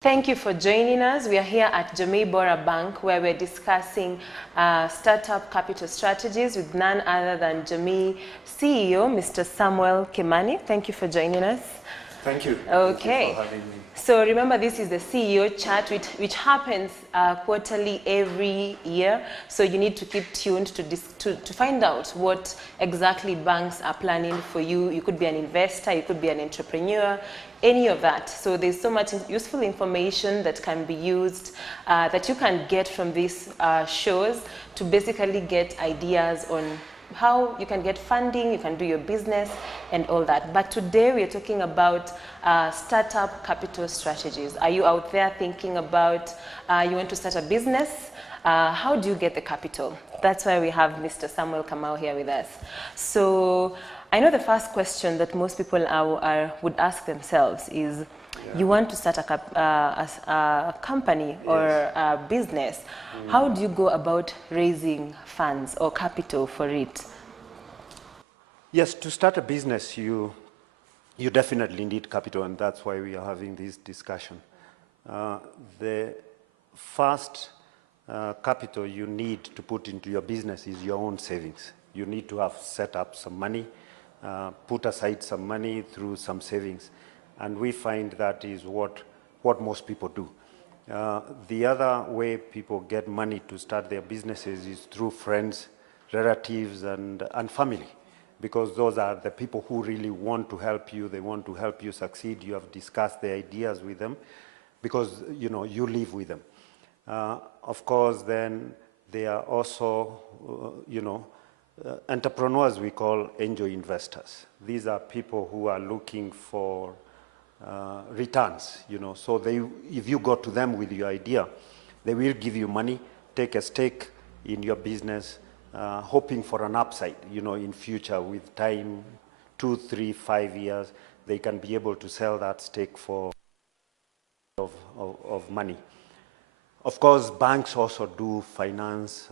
Thank you for joining us. We are here at Jamii Bora Bank where we're discussing startup capital strategies with none other than Jamii CEO, Mr. Samuel Kimani. Thank you for joining us. Thank you. Okay. Thank you for having me. So remember, this is the CEO chat which happens quarterly every year. So you need to keep tuned to find out what exactly banks are planning for you. You could be an investor, you could be an entrepreneur, any of that. So there's so much useful information that can be used, that you can get from these shows to basically get ideas on how you can get funding, you can do your business and all that. But today we are talking about startup capital strategies. Are you out there thinking about you want to start a business? How do you get the capital? That's why we have Mr. Samuel Kamau here with us. So I know the first question that most people would ask themselves is, you want to start a company or a business. How do you go about raising funds or capital for it? Yes, to start a business, you definitely need capital, and that's why we are having this discussion. The first capital you need to put into your business is your own savings. You need to have set up some money, put aside some money through some savings. And we find that is what most people do. The other way people get money to start their businesses is through friends, relatives, and family, because those are the people who really want to help you. They want to help you succeed. You have discussed the ideas with them because you live with them. Of course, then there are also entrepreneurs we call angel investors. These are people who are looking for returns, so if you go to them with your idea, they will give you money, take a stake in your business, hoping for an upside, in future with time, 2, 3, 5 years, they can be able to sell that stake for of money. Of course, banks also do finance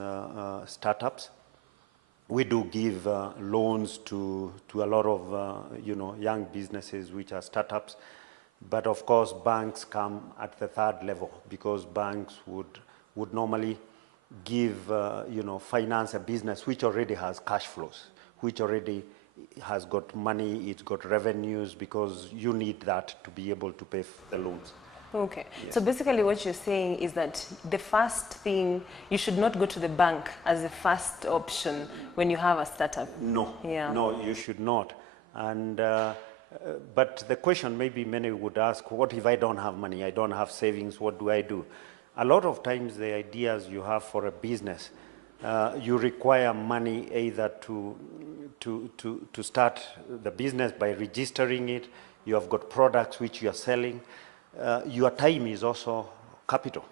startups. We do give loans to a lot of young businesses which are startups, but of course banks come at the third level, because banks would normally give finance a business which already has cash flows, which already has got money, it's got revenues, because you need that to be able to pay the loans. Okay, yes. So basically what you're saying is that the first thing, you should not go to the bank as a first option when you have a startup. No, no, you should not. And but the question maybe many would ask, what if I don't have money, I don't have savings, what do I do? A lot of times the ideas you have for a business, you require money either to start the business by registering it. You have got products which you are selling. Your time is also capital.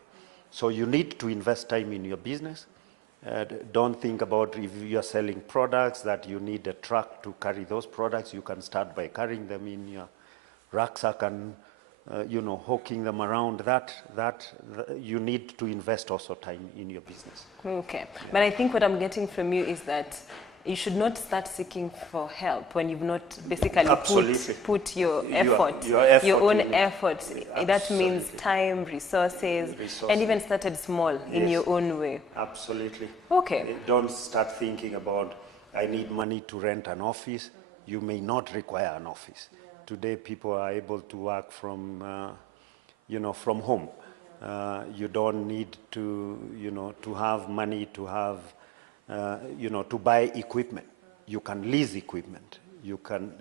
So you need to invest time in your business. Don't think about if you are selling products that you need a truck to carry those products. You can start by carrying them in your rucksack and hawking them around. That you need to invest also time in your business. Okay, yeah. But I think what I'm getting from you is that you should not start seeking for help when you've not basically put your effort, your own effort. That means time, resources, and even started small in your own way. Absolutely. Okay. Don't start thinking about, I need money to rent an office. You may not require an office. Today, people are able to work from, from home. You don't need to have money to have, to buy equipment. You can lease equipment. You can,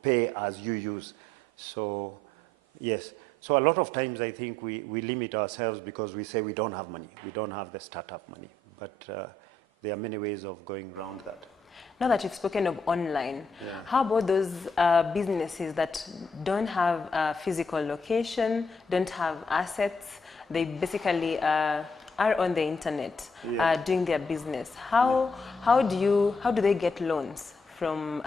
pay as you use. So, yes. So a lot of times I think we limit ourselves because we say we don't have money. We don't have the startup money. But there are many ways of going around that. Now that you've spoken of online, how about those businesses that don't have a physical location, don't have assets, they basically are on the internet doing their business? How do they get loans from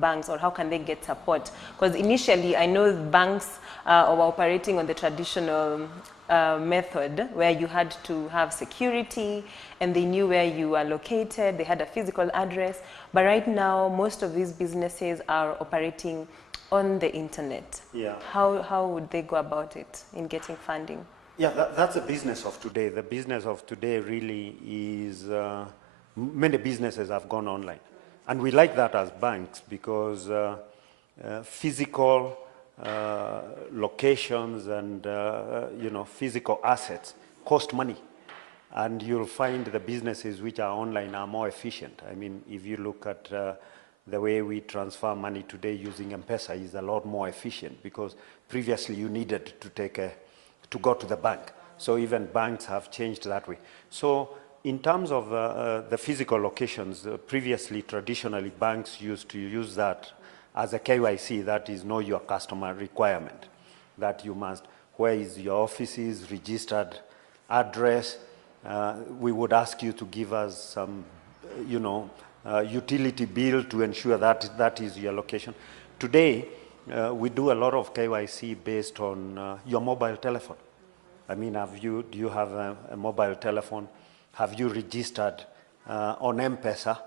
banks, or how can they get support? Because initially I know banks were operating on the traditional method where you had to have security and they knew where you were located, they had a physical address. But right now, most of these businesses are operating on the internet. Yeah. How would they go about it in getting funding? Yeah, that's the business of today. The business of today really is many businesses have gone online. And we like that as banks because physical locations and physical assets cost money. And you'll find the businesses which are online are more efficient. I mean, if you look at the way we transfer money today using M-Pesa is a lot more efficient because previously you needed to go to the bank. So even banks have changed that way. So in terms of the physical locations, previously, traditionally, banks used to use that as a KYC, that is know your customer requirement, that you must, where is your office's registered address. We would ask you to give us some, utility bill to ensure that that is your location. Today, we do a lot of KYC based on your mobile telephone. I mean, do you have a mobile telephone? Have you registered on M-Pesa?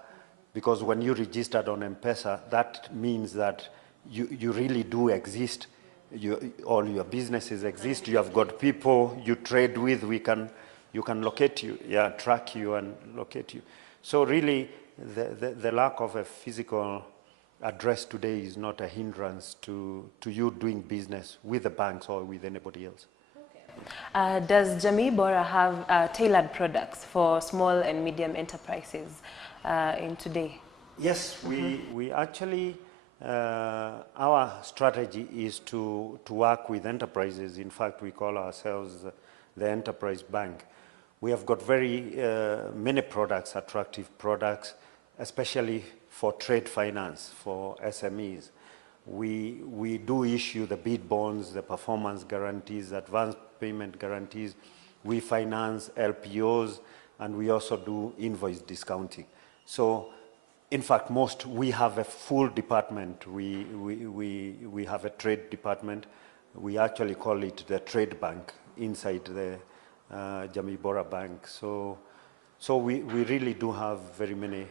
Because when you registered on M-Pesa, that means that you really do exist. All your businesses exist. You have got people you trade with. You can locate you, track you and locate you. So really, the lack of a physical address today is not a hindrance to you doing business with the banks or with anybody else. Does Jamii Bora have tailored products for small and medium enterprises in today? Yes, we actually, our strategy is to work with enterprises. In fact, we call ourselves the enterprise bank. We have got very many products, attractive products, especially for trade finance, for SMEs. We do issue the bid bonds, the performance guarantees, advanced payment guarantees. We finance LPOs, and we also do invoice discounting. So, in fact, we have a full department. We have a trade department. We actually call it the trade bank inside the Jamii Bora Bank. So we really do have very many,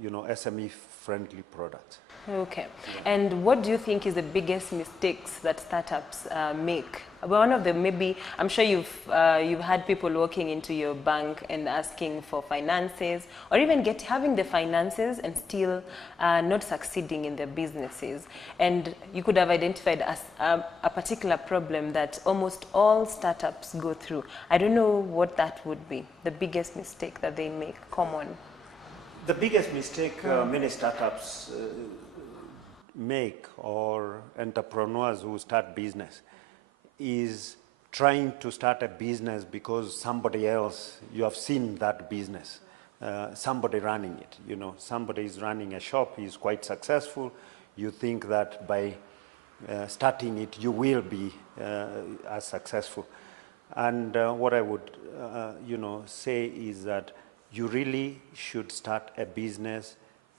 SME-friendly products. Okay. And what do you think is the biggest mistakes that startups make? One of them, maybe, I'm sure you've had people walking into your bank and asking for finances, or even having the finances and still not succeeding in their businesses. And you could have identified as a particular problem that almost all startups go through. I don't know what that would be, the biggest mistake that they make common. The biggest mistake many startups make, or entrepreneurs who start business, is trying to start a business because somebody else, you have seen that business, somebody running it, somebody is running a shop, he's quite successful. You think that by starting it, you will be as successful. And what I would, say is that you really should start a business.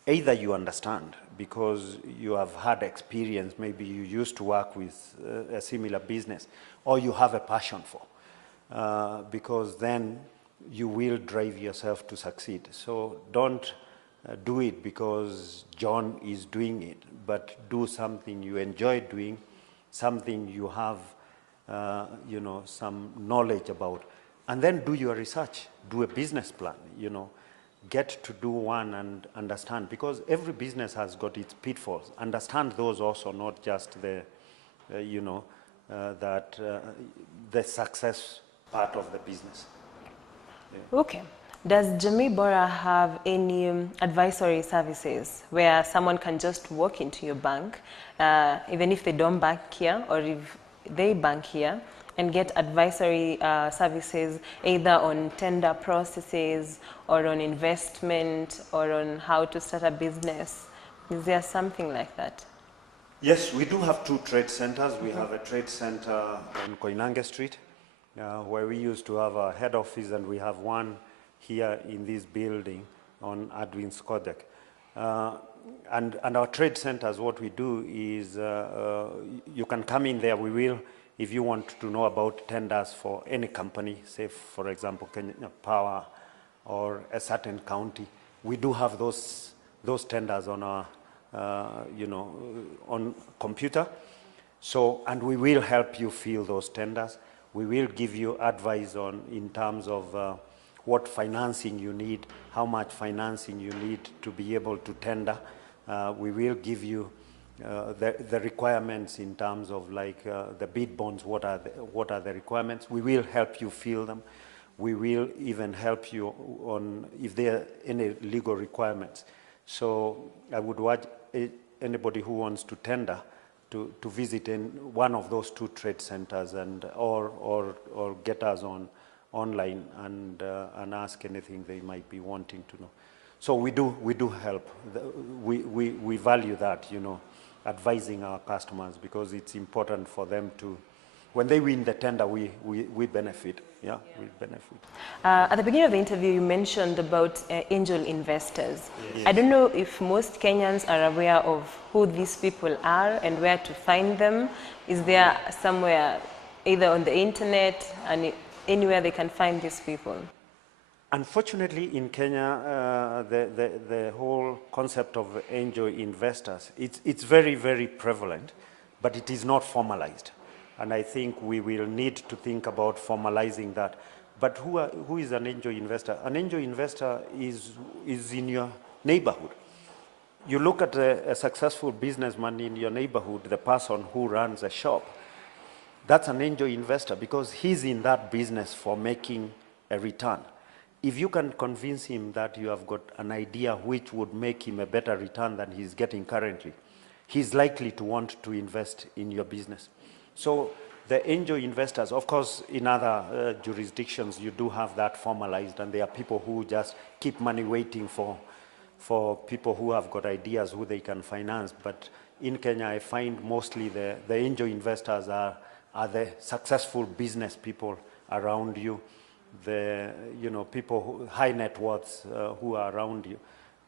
Either you understand because you have had experience, maybe you used to work with a similar business, or you have a passion for, because then you will drive yourself to succeed. So don't do it because John is doing it, but do something you enjoy doing, something you have, some knowledge about, and then do your research, do a business plan, get to do one and understand, because every business has got its pitfalls. Understand those also, not just the, the success part of the business. Yeah. Okay. Does Jamii Bora have any advisory services where someone can just walk into your bank, even if they don't bank here, or if they bank here, and get advisory services either on tender processes or on investment or on how to start a business? Is there something like that? Yes, we do have two trade centers. We have a trade center on Koinange Street, where we used to have our head office, and we have one here in this building on Adwin Skodek. And our trade centers, what we do is you can come in there. We will, if you want to know about tenders for any company, say, for example, Kenya Power or a certain county, we do have those tenders on our you know, on computer. So, and we will help you fill those tenders. We will give you advice on in terms of what financing you need, how much financing you need to be able to tender. We will give you the requirements in terms of like the bid bonds, what are the requirements. We will help you fill them. We will even help you on if there are any legal requirements. So I would watch anybody who wants to tender to visit in one of those 2 trade centers and or get us online and ask anything they might be wanting to know. So we do help. We value that, you know, advising our customers, because it's important for them to, when they win the tender, we benefit. Yeah, we benefit. At the beginning of the interview, you mentioned about angel investors. Yes. I don't know if most Kenyans are aware of who these people are and where to find them. Is there somewhere, either on the internet and anywhere they can find these people? Unfortunately, in Kenya, the whole concept of angel investors, it's very, very prevalent, but it is not formalized. And I think we will need to think about formalizing that. But who is an angel investor? An angel investor is in your neighborhood. You look at a successful businessman in your neighborhood, the person who runs a shop, that's an angel investor, because he's in that business for making a return. If you can convince him that you have got an idea which would make him a better return than he's getting currently, he's likely to want to invest in your business. So the angel investors, of course, in other jurisdictions, you do have that formalized, and there are people who just keep money waiting for people who have got ideas who they can finance. But in Kenya, I find mostly the angel investors are the successful business people around you, the people who, high net worths who are around you.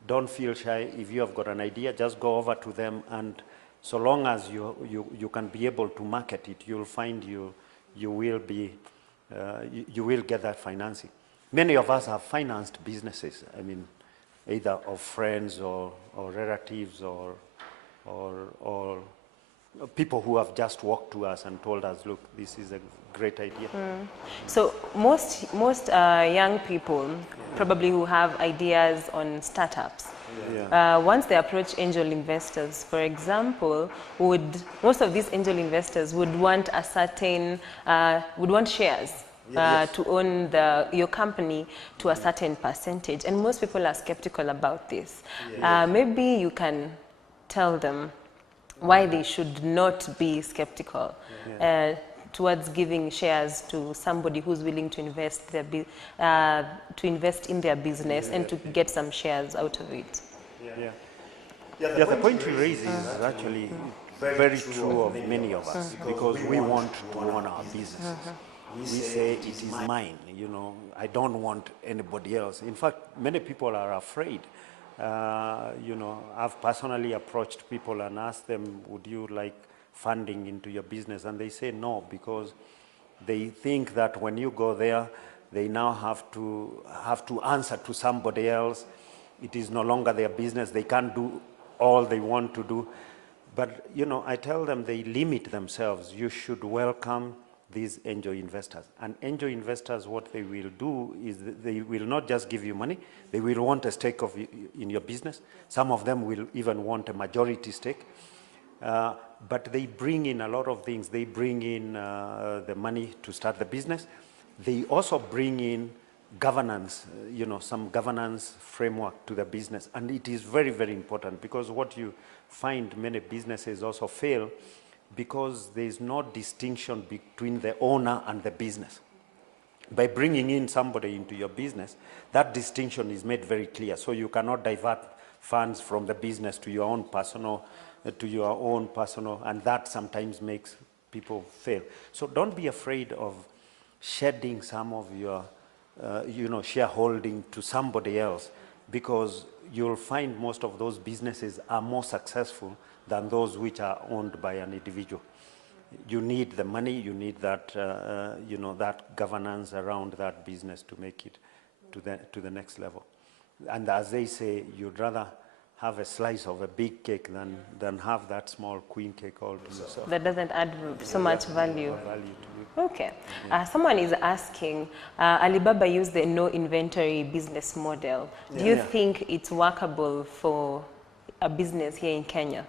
Don't feel shy. If you have got an idea, just go over to them, and so long as you can be able to market it, you'll find you will get that financing. Many of us have financed businesses. I mean, either of friends or relatives or people who have just walked to us and told us, look, this is a great idea. So most young people probably who have ideas on startups, once they approach angel investors, for example, most of these angel investors would want a certain, would want shares. To own your company to a certain percentage, and most people are skeptical about this. Maybe you can tell them why they should not be skeptical towards giving shares to somebody who's willing to invest in their business and to get some shares out of it. The point you raise is actually very true of many of us, because we want to own our business. We say it is mine, I don't want anybody else. In fact, many people are afraid. I've personally approached people and asked them, would you like funding into your business? And they say no, because they think that when you go there, they now have to answer to somebody else. It is no longer their business. They can't do all they want to do. But, I tell them they limit themselves. You should welcome these angel investors. And angel investors, what they will do is they will not just give you money, they will want a stake in your business. Some of them will even want a majority stake. But they bring in a lot of things. They bring in the money to start the business. They also bring in governance, some governance framework to the business. And it is very, very important, because what you find, many businesses also fail because there is no distinction between the owner and the business. By bringing in somebody into your business, that distinction is made very clear. So you cannot divert funds from the business to your own personal, and that sometimes makes people fail. So don't be afraid of shedding some of your, shareholding to somebody else, because you'll find most of those businesses are more successful than those which are owned by an individual. You need the money, you need that, that governance around that business to make it to the next level. And as they say, you'd rather have a slice of a big cake than have that small queen cake all to yourself. That doesn't add so much value. Value to it. Okay. Someone is asking, Alibaba used the no inventory business model. Do you think it's workable for a business here in Kenya?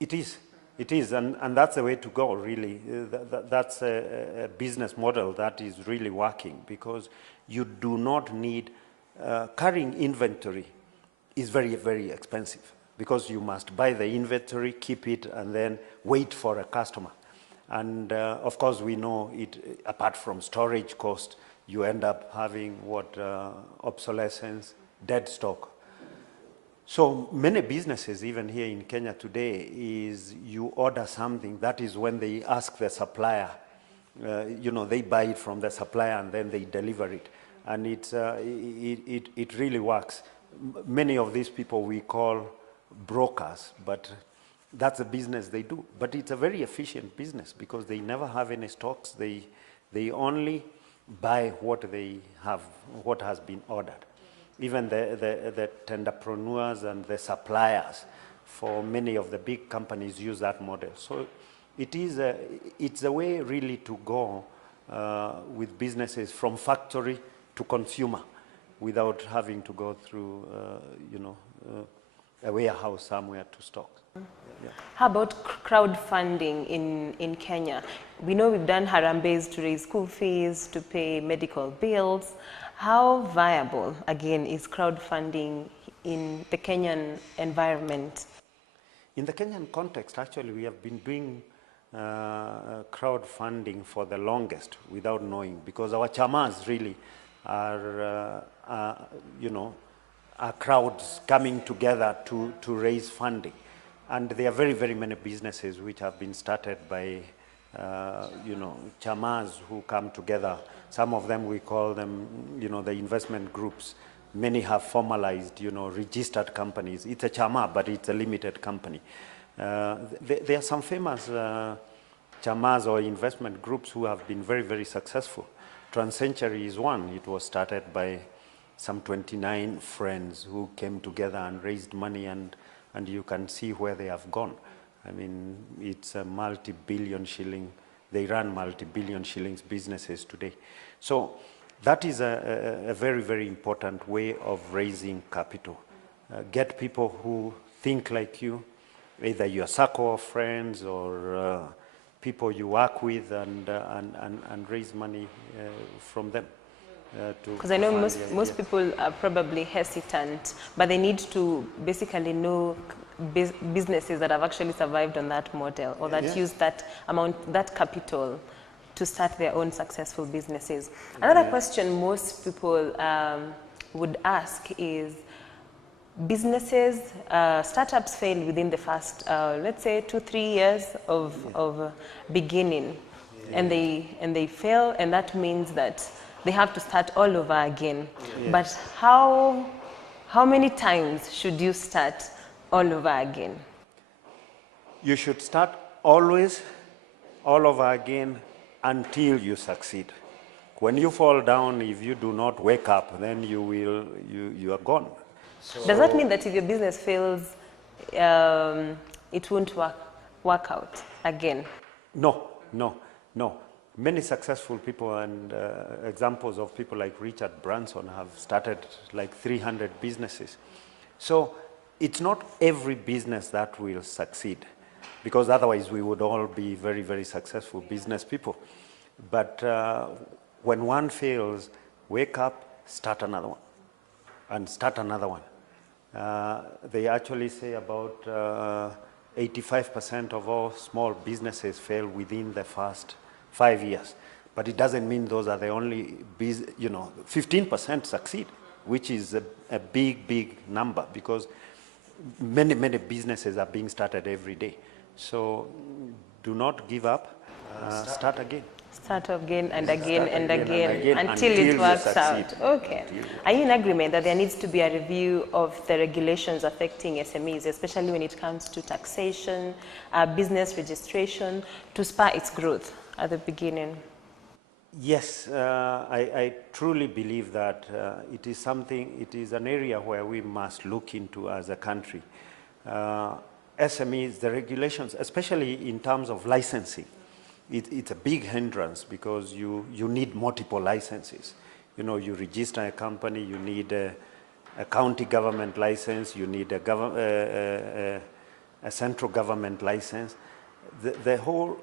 It is, and that's the way to go, really. That's a business model that is really working, because you do not need, carrying inventory is very, very expensive, because you must buy the inventory, keep it, and then wait for a customer. And of course, we know it, apart from storage cost, you end up having obsolescence, dead stock. So many businesses, even here in Kenya today, is you order something, that is when they ask the supplier, they buy it from the supplier and then they deliver it. And it really works. Many of these people we call brokers, but that's a business they do. But it's a very efficient business, because they never have any stocks. They only buy what they have, what has been ordered. Even the entrepreneurs and the suppliers for many of the big companies use that model. So it's a way really to go with businesses from factory to consumer, without having to go through, a warehouse somewhere to stock. How about crowdfunding in Kenya? We know we've done harambees to raise school fees, to pay medical bills. How viable, again, is crowdfunding in the Kenyan environment? In the Kenyan context, actually, we have been doing crowdfunding for the longest without knowing, because our chamas really are crowds coming together to raise funding. And there are very, very many businesses which have been started by, chamas who come together. Some of them, we call them, the investment groups. Many have formalized, registered companies. It's a chama, but it's a limited company. There are some famous chamas or investment groups who have been very, very successful. TransCentury is one. It was started by some 29 friends who came together and raised money, and you can see where they have gone. I mean, it's a multi-billion shilling. They run multi-billion shillings businesses today. So that is a very, very important way of raising capital. Get people who think like you, either your circle of friends or people you work with, and raise money from them. Because I know most people are probably hesitant, but they need to basically know businesses that have actually survived on that model, or that use that amount, that capital, to start their own successful businesses. Another question most people would ask is, businesses, startups fail within the first, let's say 2-3 years of beginning, and they fail, and that means that they have to start all over again. But how many times should you start all over again? You should start always all over again until you succeed. When you fall down, if you do not wake up, then you are gone. So does that mean that if your business fails, it won't work out again? No. Many successful people and examples of people like Richard Branson have started like 300 businesses. So it's not every business that will succeed, because otherwise we would all be very, very successful business people. But when one fails, wake up, start another one, and start another one. They actually say about 85% of all small businesses fail within the first 5 years. But it doesn't mean those are the only, 15% succeed, which is a big, big number, because many, many businesses are being started every day. So do not give up, start again. Start again and again and again until it works out. Okay. Are you in agreement that there needs to be a review of the regulations affecting SMEs, especially when it comes to taxation, business registration, to spur its growth at the beginning? Yes, I truly believe that it is an area where we must look into as a country. SMEs, the regulations, especially in terms of licensing, it's a big hindrance because you need multiple licenses. You know, you register a company, you need a county government license, you need a central government license. The whole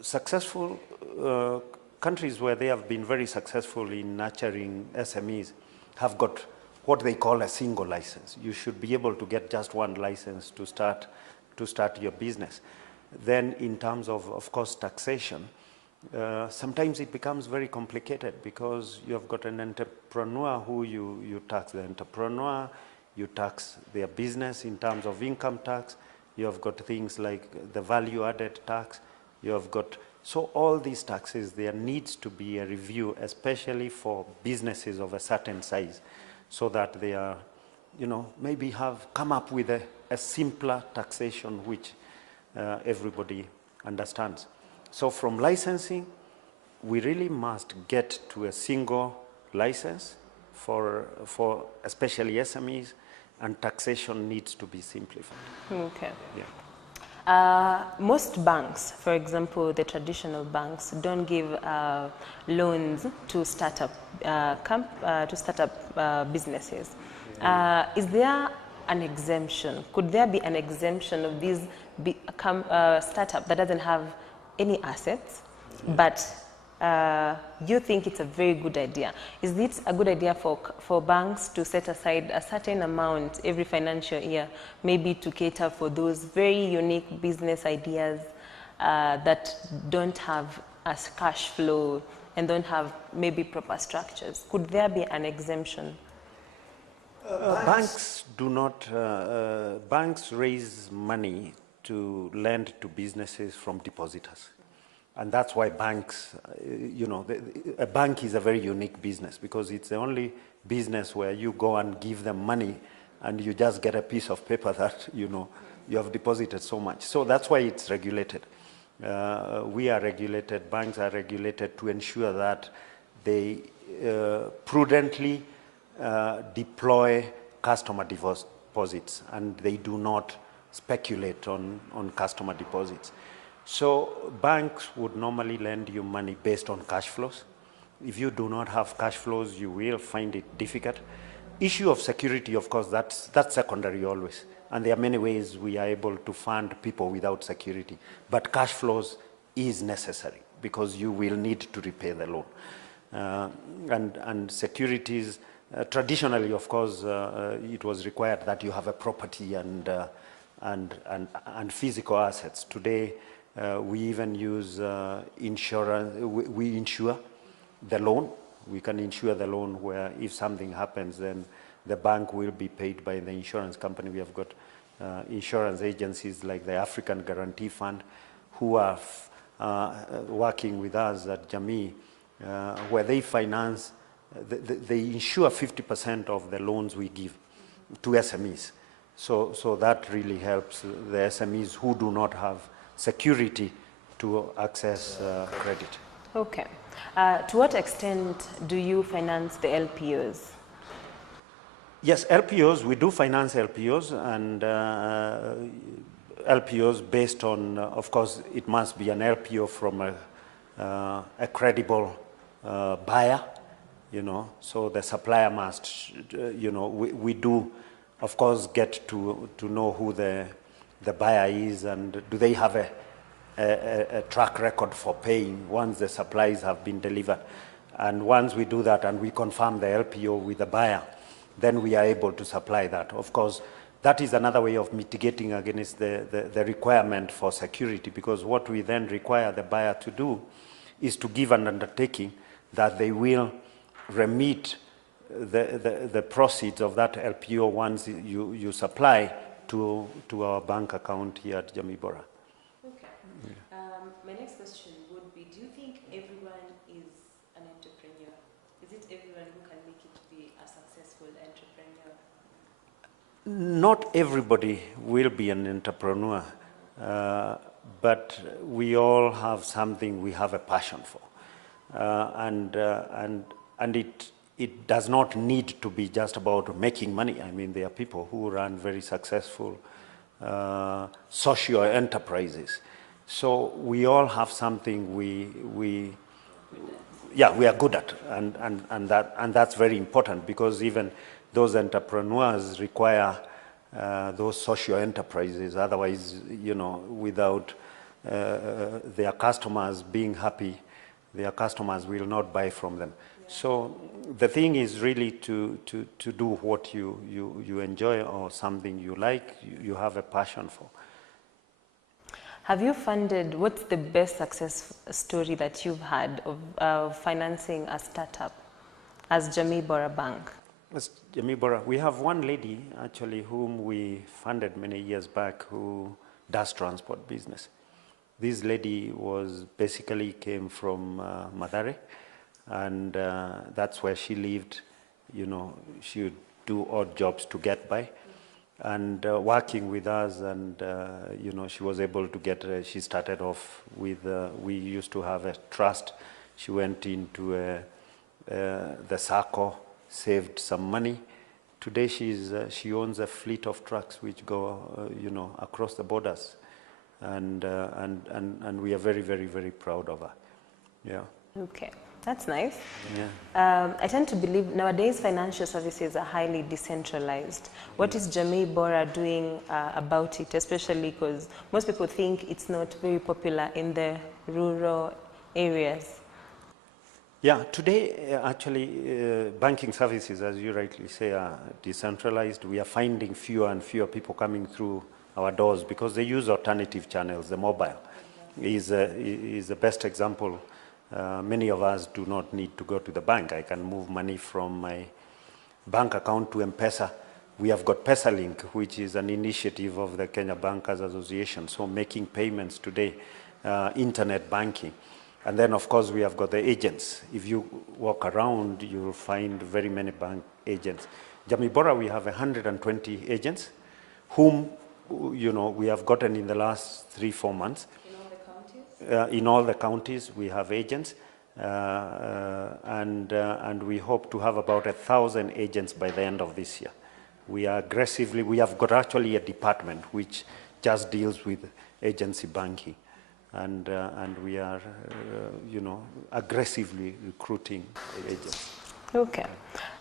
successful countries where they have been very successful in nurturing SMEs have got what they call a single license. You should be able to get just one license to start your business. Then in terms of course, taxation, sometimes it becomes very complicated because you have got an entrepreneur who you tax the entrepreneur, you tax their business in terms of income tax, you have got things like the value added tax, you have got, so all these taxes, there needs to be a review, especially for businesses of a certain size, so that they are, you know, maybe have come up with a simpler taxation which everybody understands. So from licensing, we really must get to a single license for especially SMEs, and taxation needs to be simplified. Okay. Yeah. Most banks, for example, the traditional banks, don't give loans to startup businesses. Is there an exemption? Could there be an exemption of these startup that doesn't have any assets, but you think it's a very good idea? Is it a good idea for banks to set aside a certain amount every financial year, maybe to cater for those very unique business ideas that don't have a cash flow and don't have maybe proper structures? Could there be an exemption? Banks do not, banks raise money to lend to businesses from depositors. And that's why banks, you know, a bank is a very unique business because it's the only business where you go and give them money and you just get a piece of paper that, you know, you have deposited so much. So that's why it's regulated. We are regulated, banks are regulated to ensure that they prudently deploy customer deposits and they do not speculate on customer deposits. So banks would normally lend you money based on cash flows. If you do not have cash flows, you will find it difficult. Issue of security, of course, that's secondary always. And there are many ways we are able to fund people without security. But cash flows is necessary because you will need to repay the loan. And securities, traditionally, of course, it was required that you have a property and physical assets. Today, we even use insurance. We insure the loan. We can insure the loan where if something happens, then the bank will be paid by the insurance company. We have got insurance agencies like the African Guarantee Fund who are working with us at Jamii, where they finance, they insure 50% of the loans we give to SMEs. So that really helps the SMEs who do not have security to access credit. Okay. To what extent do you finance the LPOs? Yes, LPOs, we do finance LPOs, and LPOs based on, of course, it must be an LPO from a credible buyer, you know, so the supplier must, you know, we do, of course, get to know who the buyer is and do they have a track record for paying once the supplies have been delivered. And once we do that and we confirm the LPO with the buyer, then we are able to supply that. Of course, that is another way of mitigating against the requirement for security, because what we then require the buyer to do is to give an undertaking that they will remit the proceeds of that LPO once you supply to our bank account here at Jamii Bora. Okay. Yeah. My next question would be, do you think everyone is an entrepreneur? Is it everyone who can make it to be a successful entrepreneur? Not everybody will be an entrepreneur, but we all have something we have a passion for. And it does not need to be just about making money. I mean, there are people who run very successful socio enterprises. So we all have something we are good at, and that's very important, because even those entrepreneurs require those socio enterprises. Otherwise, without their customers being happy, their customers will not buy from them. So the thing is really to do what you enjoy, or something you like, you have a passion for. Have you funded, what's the best success story that you've had of financing a startup as Jamii Bora Bank? As Jamii Bora, we have one lady actually whom we funded many years back, who does transport business. This lady basically came from Mathare, and that's where she lived. She would do odd jobs to get by, and working with us, and she was able to get, she started off with, we used to have a trust. She went into the SACCO, saved some money. Today she owns a fleet of trucks which go across the borders, and we are very, very, very proud of her. Yeah. Okay. That's nice. Yeah. I tend to believe nowadays financial services are highly decentralized. What is Jamii Bora doing about it, especially because most people think it's not very popular in the rural areas? Yeah, today actually banking services, as you rightly say, are decentralized. We are finding fewer and fewer people coming through our doors because they use alternative channels. The mobile is the best example. Many of us do not need to go to the bank. I can move money from my bank account to M-Pesa. We have got PesaLink, which is an initiative of the Kenya Bankers Association. So making payments today, internet banking. And then, of course, we have got the agents. If you walk around, you will find very many bank agents. Jamii Bora, we have 120 agents, whom we have gotten in the last 3-4 months. In all the counties, we have agents, and we hope to have about 1,000 agents by the end of this year. We have got actually a department which just deals with agency banking, and we are, aggressively recruiting agents. Okay.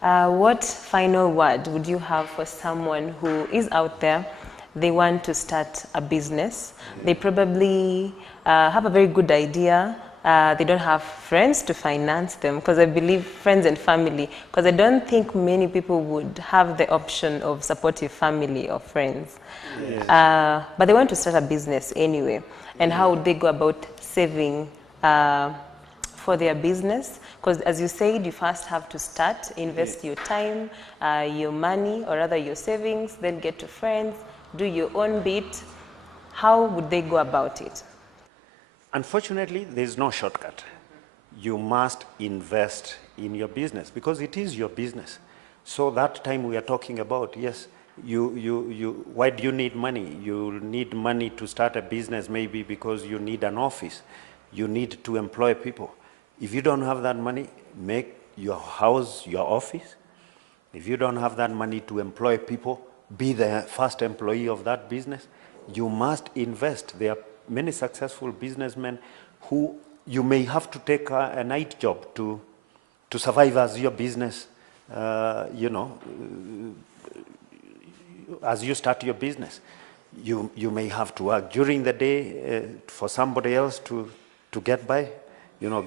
What final word would you have for someone who is out there? They want to start a business. They probably have a very good idea. They don't have friends to finance them, because I believe friends and family, because I don't think many people would have the option of supportive family or friends. Yes. But they want to start a business anyway. And how would they go about saving for their business? Because as you said, you first have to start, invest your time, your money, or rather your savings, then get to friends, do your own bit. How would they go about it? Unfortunately, there's no shortcut. You must invest in your business because it is your business. So that time we are talking about, yes, why do you need money? You need money to start a business, maybe because you need an office. You need to employ people. If you don't have that money, make your house your office. If you don't have that money to employ people, be the first employee of that business. You must invest. There are many successful businessmen who you may have to take a night job to survive as your business, as you start your business. You may have to work during the day for somebody else to get by,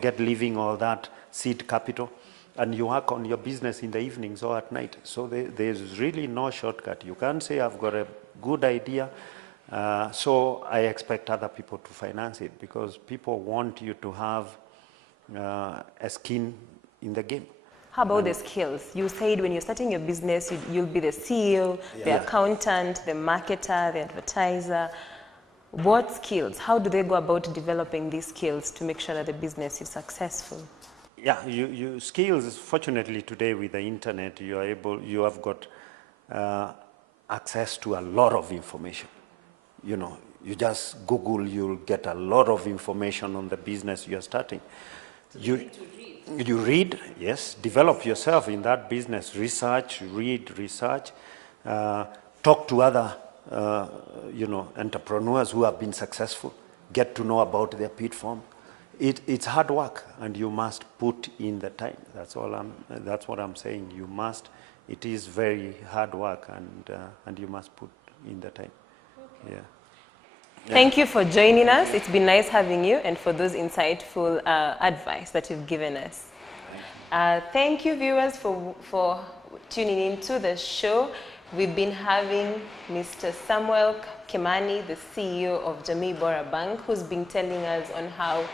get living, all that, seed capital. And you work on your business in the evenings or at night. So there's really no shortcut. You can't say, I've got a good idea, so I expect other people to finance it, because people want you to have a skin in the game. How about the skills? You said when you're starting your business, you'll be the CEO, the accountant, the marketer, the advertiser. What skills? How do they go about developing these skills to make sure that the business is successful? Yeah, you skills, fortunately today with the internet, you have got access to a lot of information. You just Google, you'll get a lot of information on the business you're starting. You read, yes, develop yourself in that business, research, talk to other entrepreneurs who have been successful, get to know about their pitfall. It's hard work, and you must put in the time. That's what I'm saying. You must. It is very hard work, and you must put in the time. Okay. Yeah. Thank you for joining us. It's been nice having you, and for those insightful advice that you've given us. Thank you, viewers, for tuning in to the show. We've been having Mr. Samuel Kimani, the CEO of Jamii Bora Bank, who's been telling us on how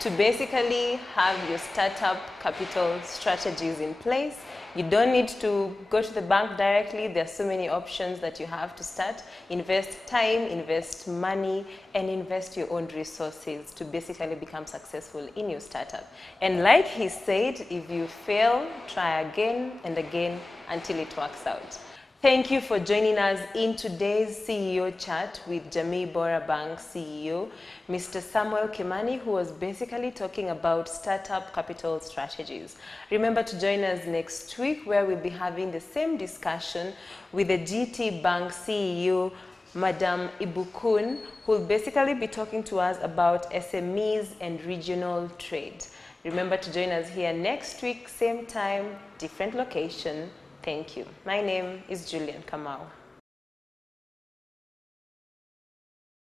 to basically have your startup capital strategies in place. You don't need to go to the bank directly. There are so many options that you have to start. Invest time, invest money, and invest your own resources to basically become successful in your startup. And like he said, if you fail, try again and again until it works out. Thank you for joining us in today's CEO chat with Jamii Bora Bank CEO, Mr. Samuel Kimani, who was basically talking about startup capital strategies. Remember to join us next week, where we'll be having the same discussion with the GT Bank CEO, Madam Ibukun, who will basically be talking to us about SMEs and regional trade. Remember to join us here next week, same time, different location. Thank you. My name is Julian Kamau.